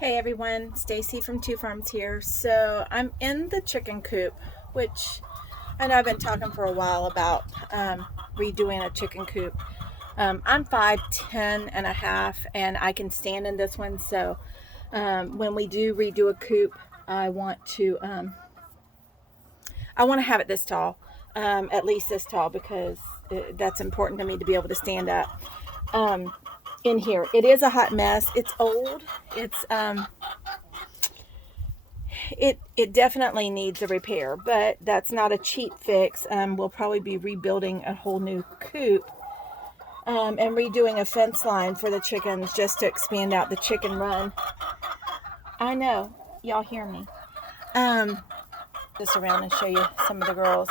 Hey everyone, Stacy from Two Farms here. So I'm in the chicken coop, which I know I've been talking for a while about redoing a chicken coop. I'm 5'10" and a half, and I can stand in this one. So when we do redo a coop, I want to have it this tall, at least this tall, because that's important to me to be able to stand up. In here, it is a hot mess. It's old. It definitely needs a repair, but that's not a cheap fix. We'll probably be rebuilding a whole new coop, and redoing a fence line for the chickens just to expand out the chicken run. I know, y'all hear me. Um, just around and show you some of the girls.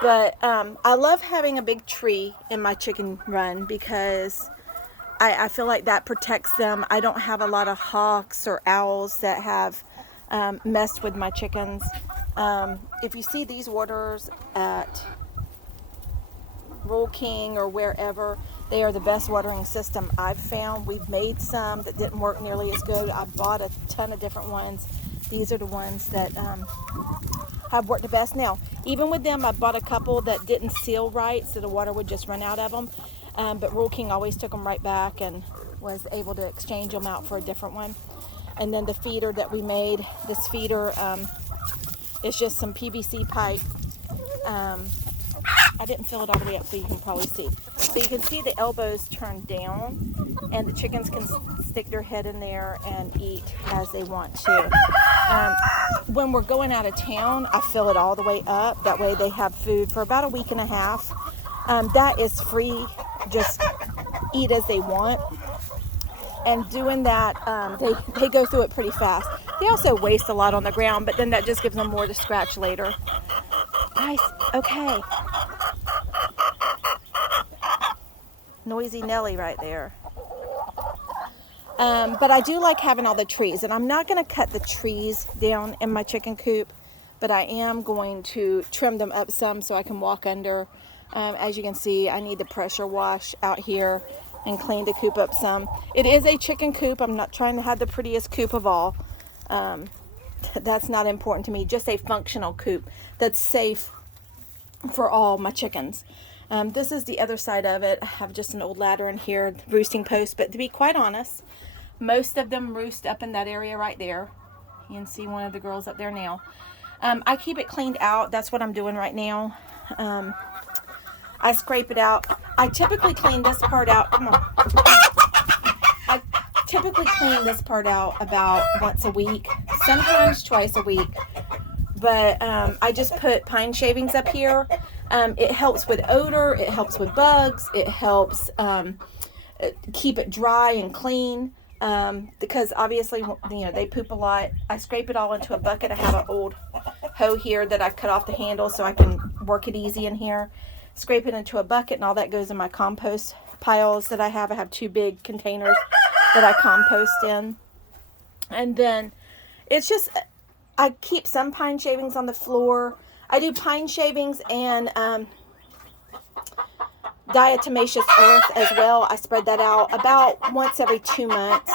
But I love having a big tree in my chicken run because I feel like that protects them. I don't have a lot of hawks or owls that have messed with my chickens. If you see these waters at Rural King or wherever, they are the best watering system I've found. We've made some that didn't work nearly as good. I bought a ton of different ones. These are the ones that have worked the best. Now, even with them, I bought a couple that didn't seal right, so the water would just run out of them. But Rural King always took them right back and was able to exchange them out for a different one. And then the feeder that we made, this feeder is just some PVC pipe. I didn't fill it all the way up so you can probably see. So you can see the elbows turned down, and the chickens can stick their head in there and eat as they want to. When we're going out of town, I fill it all the way up. That way they have food for about a week and a half. That is free, just eat as they want. And doing that, they go through it pretty fast. They also waste a lot on the ground, but then that just gives them more to scratch later. Nice. Okay. Noisy Nelly right there. But I do like having all the trees, and I'm not going to cut the trees down in my chicken coop, but I am going to trim them up some so I can walk under. As you can see, I need to pressure wash out here and clean the coop up some. It is a chicken coop. I'm not trying to have the prettiest coop of all. That's not important to me. Just a functional coop that's safe for all my chickens. This is the other side of it. I have just an old ladder in here, roosting post, but to be quite honest, most of them roost up in that area right there. You can see one of the girls up there now. I keep it cleaned out. That's what I'm doing right now. I scrape it out. I typically clean this part out. Come on. I typically clean this part out about once a week, sometimes twice a week. But I just put pine shavings up here. It helps with odor. It helps with bugs. It helps keep it dry and clean. Because obviously, they poop a lot. I scrape it all into a bucket. I have an old hoe here that I cut off the handle so I can work it easy in here. Scrape it into a bucket, and all that goes in my compost piles that I have. I have 2 big containers that I compost in. And then it's just, I keep some pine shavings on the floor. I do pine shavings and diatomaceous earth as well. I spread that out about once every 2 months.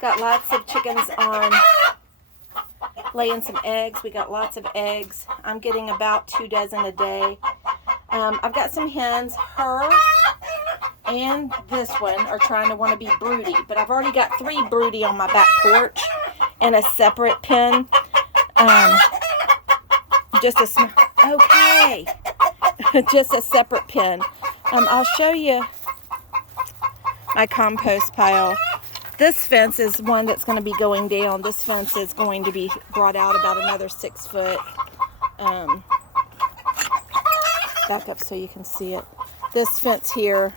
Got lots of chickens on laying some eggs. We got lots of eggs. I'm getting about 2 dozen a day. I've got some hens. Her and this one are trying to want to be broody, but I've already got 3 broody on my back porch in a separate pen. Just a separate pen. I'll show you my compost pile. This fence is one that's going to be going down. This fence is going to be brought out about another 6 foot. Back up so you can see it. This fence here,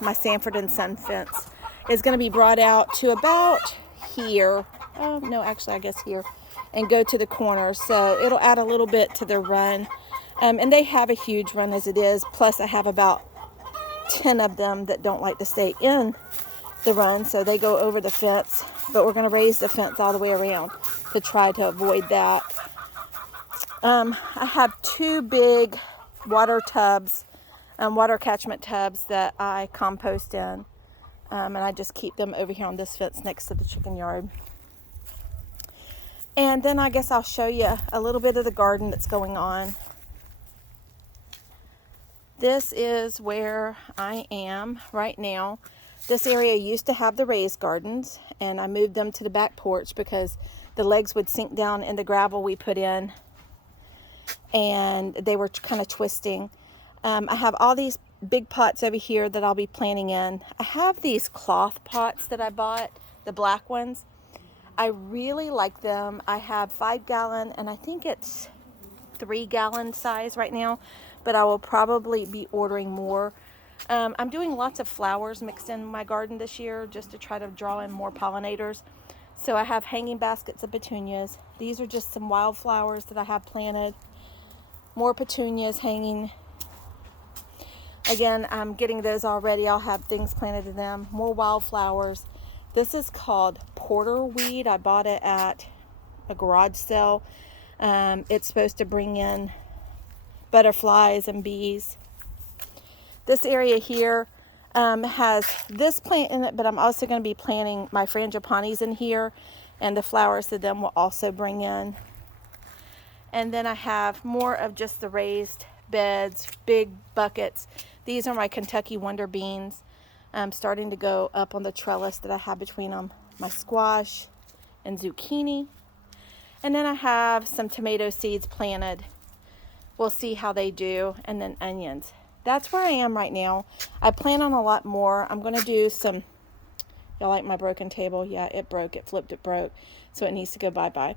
my Sanford and Son fence, is going to be brought out to about here. Oh, no, actually, I guess here. And go to the corner. So it'll add a little bit to their run. And they have a huge run as it is. Plus, I have about 10 of them that don't like to stay in the run. So they go over the fence. But we're going to raise the fence all the way around to try to avoid that. I have 2 big water tubs, water catchment tubs that I compost in. And I just keep them over here on this fence next to the chicken yard. And then I guess I'll show you a little bit of the garden that's going on. This is where I am right now. This area used to have the raised gardens, and I moved them to the back porch because the legs would sink down in the gravel we put in, and they were kind of twisting. I have all these big pots over here that I'll be planting in. I have these cloth pots that I bought, the black ones. I really like them. I have 5 gallon, and I think it's 3 gallon size right now, but I will probably be ordering more. I'm doing lots of flowers mixed in my garden this year just to try to draw in more pollinators. So I have hanging baskets of petunias. These are just some wildflowers that I have planted. More petunias hanging. Again, I'm getting those already. I'll have things planted in them. More wildflowers. This is called porterweed. I bought it at a garage sale. It's supposed to bring in butterflies and bees. This area here has this plant in it, but I'm also going to be planting my frangipanis in here, and the flowers to them will also bring in. And then I have more of just the raised beds, big buckets. These are my Kentucky Wonder Beans. Starting to go up on the trellis that I have between them. My squash and zucchini. And then I have some tomato seeds planted. We'll see how they do. And then onions. That's where I am right now. I plan on a lot more. I'm going to do some... Y'all like my broken table? Yeah, it broke. It flipped. It broke. So it needs to go bye-bye.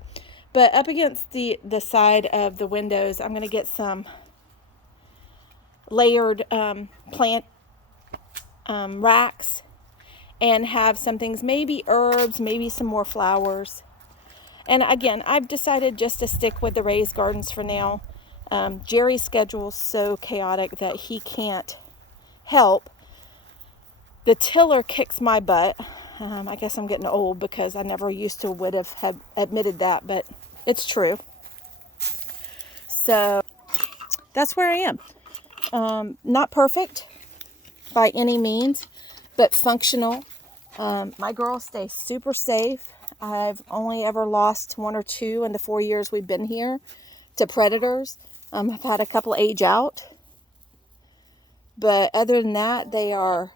But up against the side of the windows, I'm going to get some layered plant racks and have some things, maybe herbs, maybe some more flowers. And again, I've decided just to stick with the raised gardens for now. Jerry's schedule is so chaotic that he can't help. The tiller kicks my butt. I guess I'm getting old because I never used to would have admitted that, but it's true. So that's where I am. Not perfect by any means, but functional. My girls stay super safe. I've only ever lost 1 or 2 in the 4 years we've been here to predators. I've had a couple age out, but other than that, they are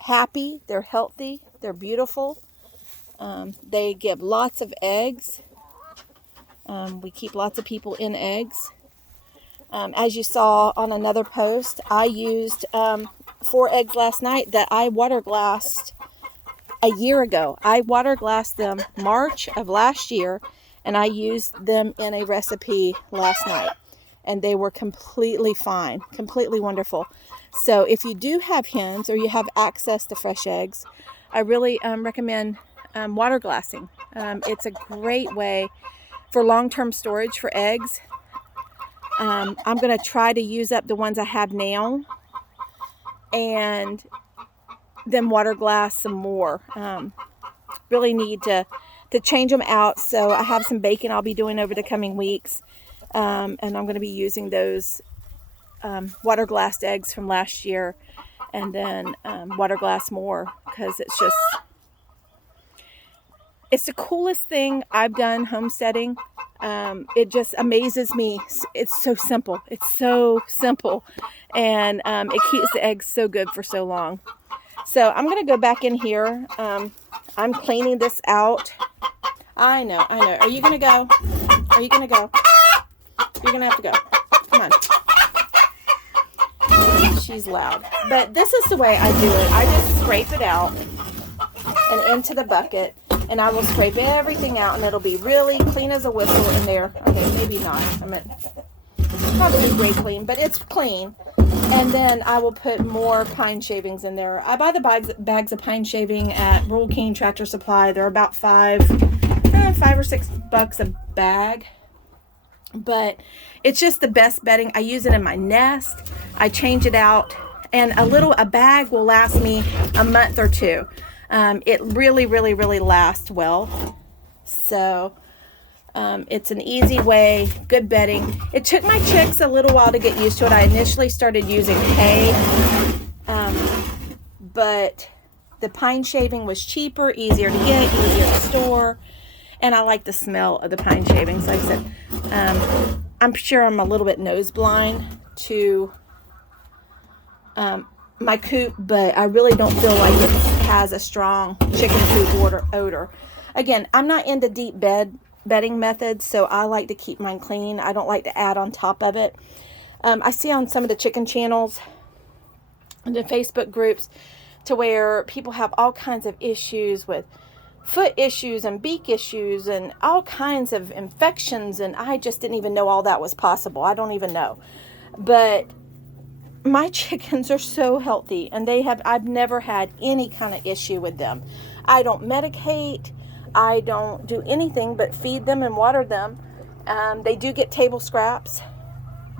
happy, they're healthy, they're beautiful. They give lots of eggs. We keep lots of people in eggs. As you saw on another post, I used 4 eggs last night that I water glassed a year ago. I water glassed them March of last year, and I used them in a recipe last night, and they were completely fine, completely wonderful. So if you do have hens or you have access to fresh eggs, I really recommend water glassing. It's a great way for long-term storage for eggs. I'm going to try to use up the ones I have now and then water glass some more. Really need to change them out. So I have some baking I'll be doing over the coming weeks. And I'm going to be using those water glassed eggs from last year and then water glass more because it's the coolest thing I've done homesteading. It just amazes me. It's so simple. It's so simple. And it keeps the eggs so good for so long. So I'm going to go back in here. I'm cleaning this out. I know. Are you going to go? Are you going to go? You're going to have to go. Come on. She's loud. But this is the way I do it. I just scrape it out and into the bucket. And I will scrape everything out, and it'll be really clean as a whistle in there. Okay, maybe not. It's not really great clean, but it's clean. And then I will put more pine shavings in there. I buy the bags of pine shaving at Rural King Tractor Supply. They're about $5 or $6 a bag. But it's just the best bedding. I use it in my nest. I change it out, and a bag will last me a month or 2. It really, really, really lasts well. So it's an easy way, good bedding. It took my chicks a little while to get used to it. I initially started using hay, but the pine shaving was cheaper, easier to get, easier to store, and I like the smell of the pine shavings. Like I said, I'm sure I'm a little bit nose blind to my coop, but I really don't feel like it has a strong chicken coop odor. Again, I'm not into deep bedding methods, so I like to keep mine clean. I don't like to add on top of it. I see on some of the chicken channels and the Facebook groups to where people have all kinds of issues with foot issues and beak issues and all kinds of infections, and I just didn't even know all that was possible. I don't even know. But my chickens are so healthy, and I've never had any kind of issue with them. I don't medicate. I don't do anything but feed them and water them. They do get table scraps,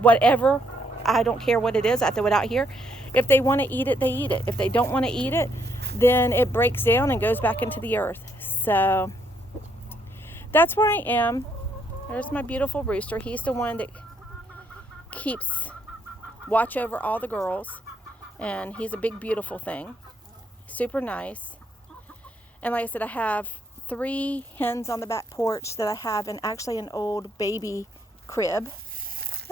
whatever. I don't care what it is. I throw it out here. If they want to eat it, they eat it. If they don't want to eat it, then it breaks down and goes back into the earth. So that's where I am. There's my beautiful rooster. He's the one that keeps watch over all the girls, and he's a big, beautiful thing. Super nice. And like I said, I have 3 hens on the back porch that I have in actually an old baby crib.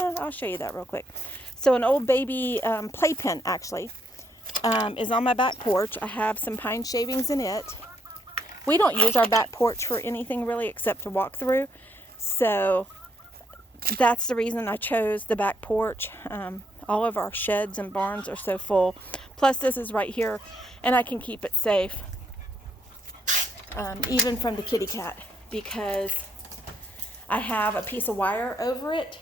I'll show you that real quick. So an old baby playpen actually is on my back porch. I have some pine shavings in it. We don't use our back porch for anything really except to walk through. So that's the reason I chose the back porch. All of our sheds and barns are so full. Plus this is right here, and I can keep it safe, even from the kitty cat, because I have a piece of wire over it,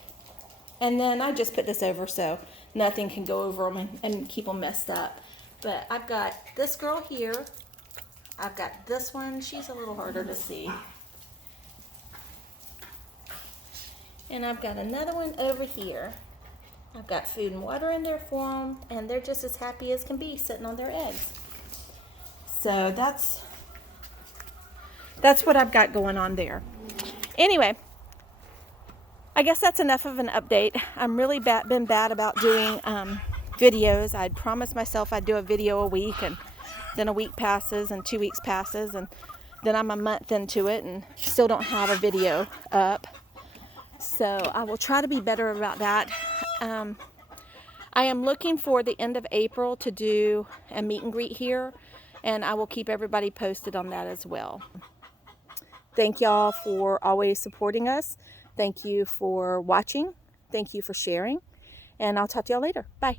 and then I just put this over so nothing can go over them and keep them messed up. But I've got this girl here. I've got this one. She's a little harder to see. And I've got another one over here. I've got food and water in there for them, and they're just as happy as can be sitting on their eggs. So that's what I've got going on there. Anyway, I guess that's enough of an update. I'm really been bad about doing videos. I'd promised myself I'd do a video a week, and then a week passes and 2 weeks passes, and then I'm a month into it and still don't have a video up. So I will try to be better about that. I am looking for the end of April to do a meet and greet here, and I will keep everybody posted on that as well. Thank y'all for always supporting us. Thank you for watching. Thank you for sharing, and I'll talk to y'all later. Bye.